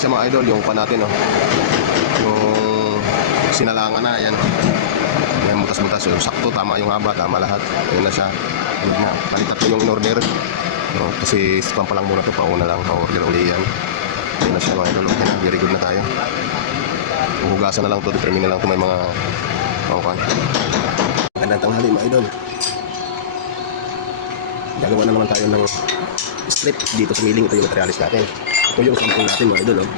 siya mga idol, yung pa natin, oh. Yung sinalangan na, yan. Yan, butas-butas, yung sakto, tama yung haba, tama lahat. Ayun na siya. Ayun na, palitat ko yung in-order. No, kasi spam pa lang muna to, pauna lang, pa-order uli yan. Ayun na siya mga idol, okay na, very good na tayo. Hugasan na lang to, determine na lang to, may mga pangkuhan. Magandang tanghali mga idol. Gagawa na naman tayo ng strip dito sa milling. Ito yung materialis natin. Ito yung sample natin mga idol, oh.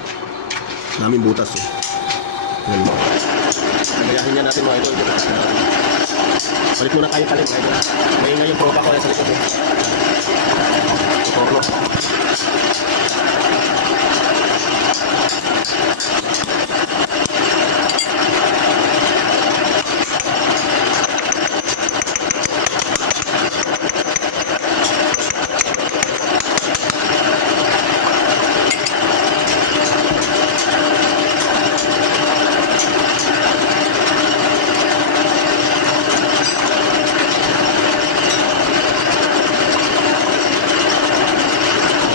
Daming butas, eh. Ayan mo. Nagayahin niya natin mga idol. Balik muna tayo kalit mga idol. May nga yung propa ko sa likod, eh. Ito,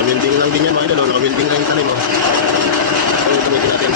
welding lang din yan mga idol, oh. Naka-welding lang yung talim, oh. Ito yung gamitin natin.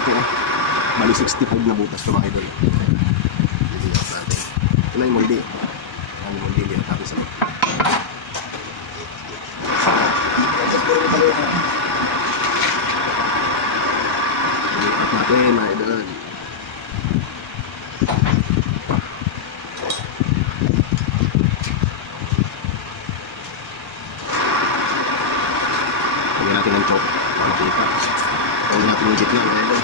ito. Bali 65 na butas ito mga idol. Lilipat natin. Ito na yung molde. Yan yung molde. Lilipat natin sa loob. Lilipat natin mga idol. Lagyan natin ng chok para makita. Lagyan natin yung gitna mga idol.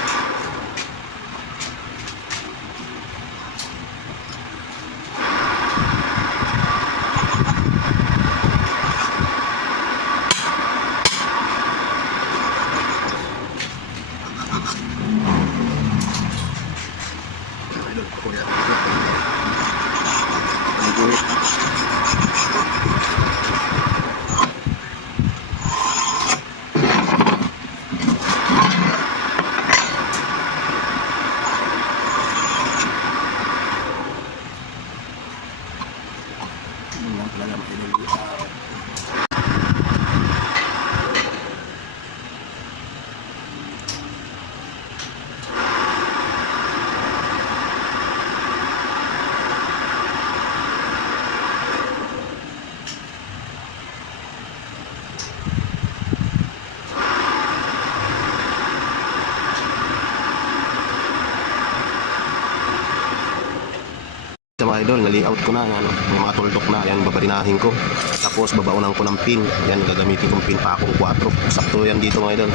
Sa mga idol, na-layout ko na yan, yung mga tuldok na, yan, babarinahin ko. Tapos babaunan ko ng pin, yan, gagamitin kong pin pa akong 4. Sakto yan dito mga idol.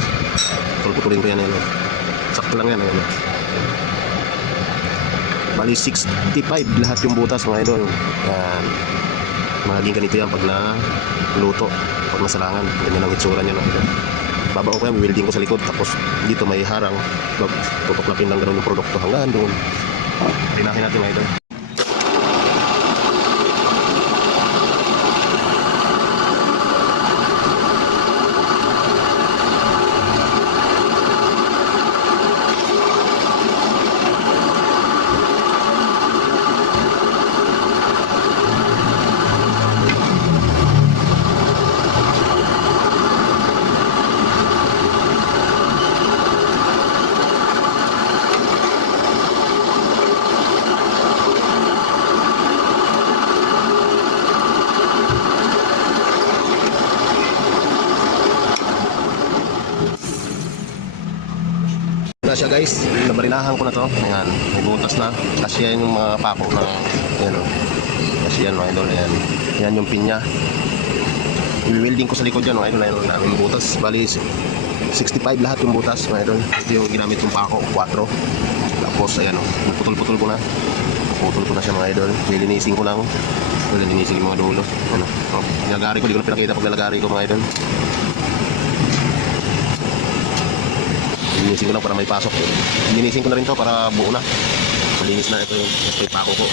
Tulputulin ko yan, yan. Sakto lang yan, yan. Bali 65 lahat yung butas mga idol. Yan. Magiging ganito yan pag na-luto, pag nasalangan. Ganyan ang itsura niya. Babao ko yan, welding ko sa likod. Tapos dito may harang. Tutuklapin lang gano'n yung produkto hanggang doon. Rinahin natin mga idol. Na siya guys, nabarinahan ko na to. Ayan, may butas na. Kasi yan yung mga pako na yan o. Kasi yan mga idol, ayan. Yan yung pin niya. I-welding ko sa likod yan mga idol, ayan na yung butas. Bali 65 lahat yung butas mga idol. Ito yung ginamit yung pako, 4. Tapos ayan o, putol-putol ko na. Putol ko na siya mga idol. Nilinisin ko lang. Nilinisin yung mga dulo. Ano, nilagari ko, di ko na pinakita pag nilagari ko mga idol. Linisin ko lang para may pasok. Linisin ko na rin to para buo na. Malinis na ito yung pako ko.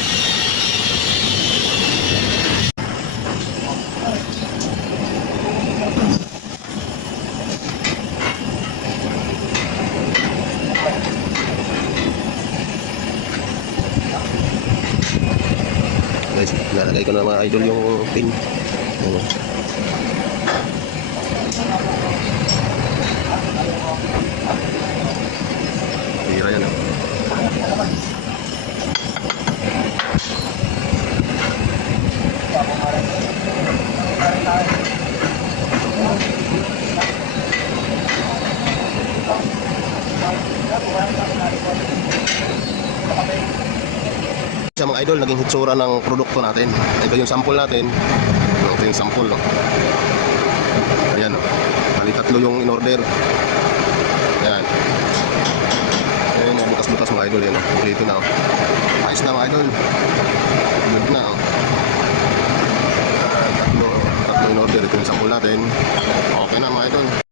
Guys, lalagay ko na mga idol yung pin. Ayan. Tira yan. Sa mga idol, naging hitsura ng produkto natin. Ito yung sample natin. Ito yung sample. No? Ayan. Bali 3 yung in-order. Ayan. Ayan, mga butas-butas mga idol. Yan. Dito na. Ayos na mga idol. Good na. Tatlo in-order. Ito yung sample natin. Okay na mga idol.